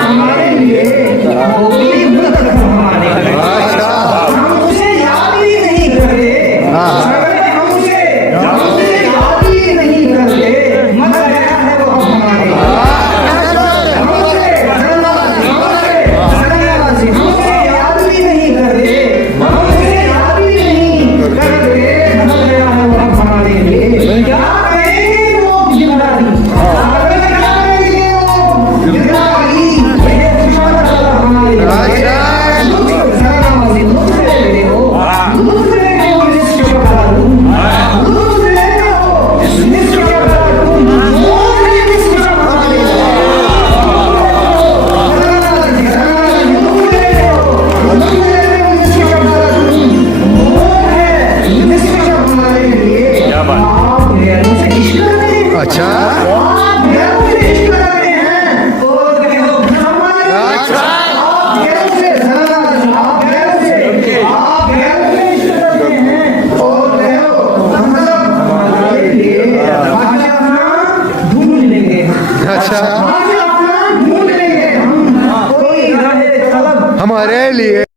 हमारे लिए खोखली मत फरमाने हम उसे याद भी नहीं करते अगर हमसे याद भी नहीं करते मगर गया है वो अब हमारे हमसे याद भी नहीं करते हमसे याद भी नहीं करते मगर गया है वो अब हमारे लिए क्या कहेंगे वो जिंदगी अच्छा अच्छा हमारे लिए